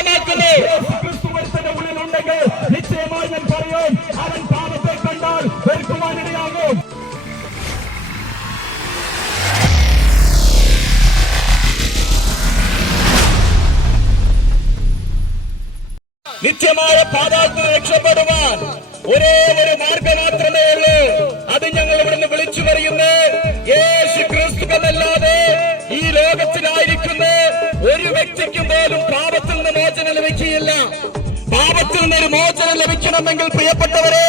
പൂർണമാക്കുന്നു ഉള്ളിലുണ്ടെങ്കിൽ നിശ്ചയമായി ഞാൻ പറയും അവൻ പാപത്തെ കണ്ടാൽ വെറുക്കുവാനിടയാകും നിത്യമായ പാതാളത്തിൽ രക്ഷപ്പെടുവാൻ ഒരേ ഒരു മാർഗം മാത്രമേ ഉള്ളൂ. അത് ഞങ്ങൾ ഇവിടുന്ന് വിളിച്ചു പറയുന്നു. നിന്നൊരു മോചനം ലഭിക്കണമെങ്കിൽ പ്രിയപ്പെട്ടവരെ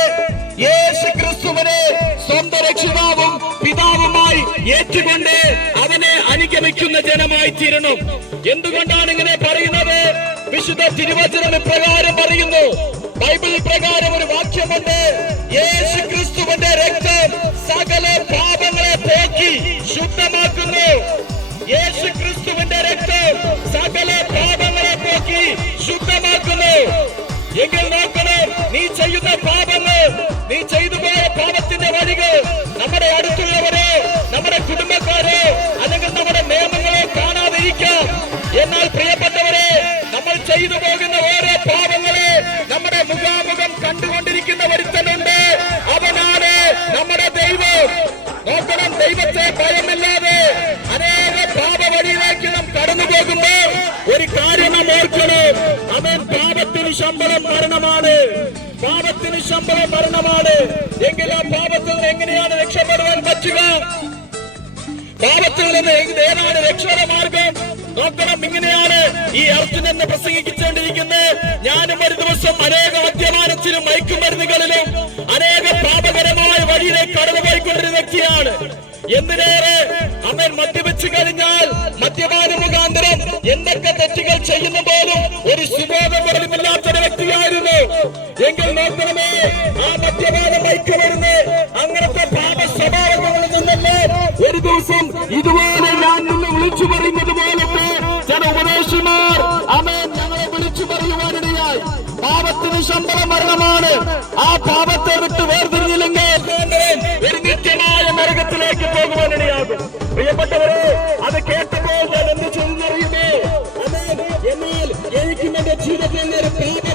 യേശു ക്രിസ്തുവിനെ സ്വന്തം രക്ഷിതാവും പിതാവുമായി ഏറ്റുകൊണ്ട് അവനെ അനുഗമിക്കുന്ന ജനമായി തീരണം. എന്തുകൊണ്ടാണ് ഇങ്ങനെ പറയുന്നത്? വിശുദ്ധ തിരുവചനം ഇപ്രകാരം പറയുന്നു. ബൈബിൾ പ്രകാരം ഒരു നമ്മൾ ചെയ്തു പോകുന്ന ഓരോ പാപങ്ങളെ നമ്മുടെ മുഖാമുഖം കണ്ടുകൊണ്ടിരിക്കുന്ന ഒരുത്തനുണ്ട്. അവനാണ് നമ്മുടെ ദൈവം. നോക്കണം ദൈവത്തെ ഭയമില്ലാതെ അനേക പാപ വഴിയിലേക്ക് നാം കടന്നു പോകുമ്പോൾ ഒരു കാര്യം നാം ഓർക്കണം. അവൻ പാപത്തിന് ശമ്പളം മരണമാണ്. പാപത്തിന് ശമ്പളം മരണമാണ്. എങ്കിൽ ആ പാപത്തിൽ എങ്ങനെയാണ് രക്ഷപ്പെടുവാൻ പറ്റുക? പാപത്തിൽ നിന്ന് ഏത് ഏതാണ് രക്ഷയുടെ മാർഗം. നോക്കണം ഇങ്ങനെയാണ് ഈ അർജുനൻ പ്രസംഗിച്ചുകൊണ്ടിരിക്കുന്നത് ഞാനും ഒരു ദിവസം അനേക മദ്യപാനത്തിലും മയക്കുമരുന്നുകളിലും അനേക പാപകരമായ വഴിയിലേക്ക് കടന്നുപോയിക്കൊണ്ടിരുന്ന വ്യക്തിയാണ്. എന്തിനേറെ? അവൻ മദ്യപിച്ചു കഴിഞ്ഞാൽ മദ്യപാന മുഖാന്തരം എന്തൊക്കെ തെറ്റുകൾ ചെയ്യുന്ന പോലും ഒരു സുബോധം വ്യക്തിയായിരുന്നു എങ്കിൽ മാത്രമേ ആ മദ്യപാന ഐക്യമരുന്ന് അങ്ങനത്തെ പാപ സ്വഭാവങ്ങളിൽ നിന്നല്ലേ ഒരു ദിവസം ഇതുപോലെ ഞാൻ നിന്ന് വിളിച്ചു പറയുന്നത് പോലത്തെ ചില ഉപദേശിമാർ അമേ ഞങ്ങളെ വിളിച്ചു പറയുവാനിടയായി പാപത്തിന് ശമ്പളം മരണമാണ്. ആ പാപത്തെ വിട്ട് വേർതിരിഞ്ഞില്ലെങ്കിൽ ഒരു നിത്യമായ നരകത്തിലേക്ക് പോകുവാനിടയാകും പ്രിയപ്പെട്ടവരെ അത് കേട്ടപ്പോൾ ഞാൻ എന്ത് ചെയ്യുന്നറിയുമേ എന്നാൽ എനിക്കും എന്റെ ജീവിതത്തിൽ ഒരു പാപമോചനമാണ്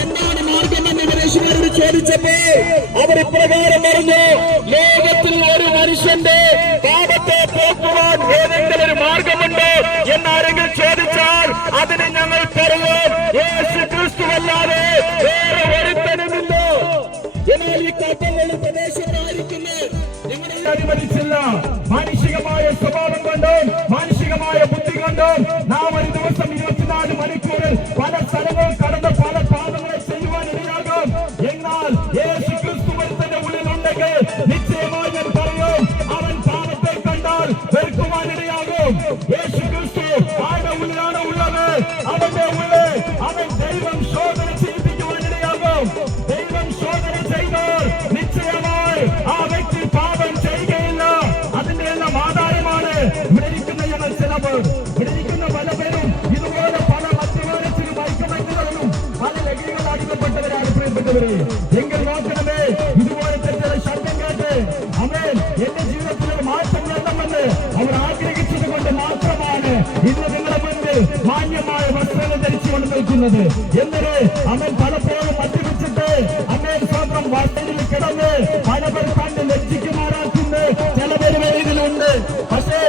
എന്താണ് മാർഗം എന്ന് മനുഷ്യരോട് ചോദിച്ചപ്പോ അവർ ഇപ്രകാരം പറഞ്ഞു ലോകത്തിൽ ഒരു മനുഷ്യന്റെ പാപത്തെ പോക്കുവാൻ ഏതെങ്കിലും ഒരു മാർഗമുണ്ടോ എന്നാരെങ്കിലും അവന്റെ ഉള്ളിൽ അവൻ ദൈവം ശോധന ദൈവം ശോധന ചെയ്താൽ നിശ്ചയമായി ആ വ്യക്തി പാപം ചെയ്യുകയില്ല അതിന്റെ എല്ലാം ആധാരമാണ് ഇവിടെ ഇരിക്കുന്ന ഞങ്ങൾ ചിലവർ ഇവിടെ പല പേരും ഇതുപോലെ പല മദ്യപാനത്തിനും പറയുന്നത് എന്തിന് അവൻ പലപ്പോഴും മദ്യപിച്ചിട്ട് അമേരിക്കാപുരം വാർത്തയിൽ കിടന്ന് പലവർ കണ്ട് ലജ്ജിക്കുമാറാക്കുന്ന. ചില പേര് ഇതിലുണ്ട് പക്ഷേ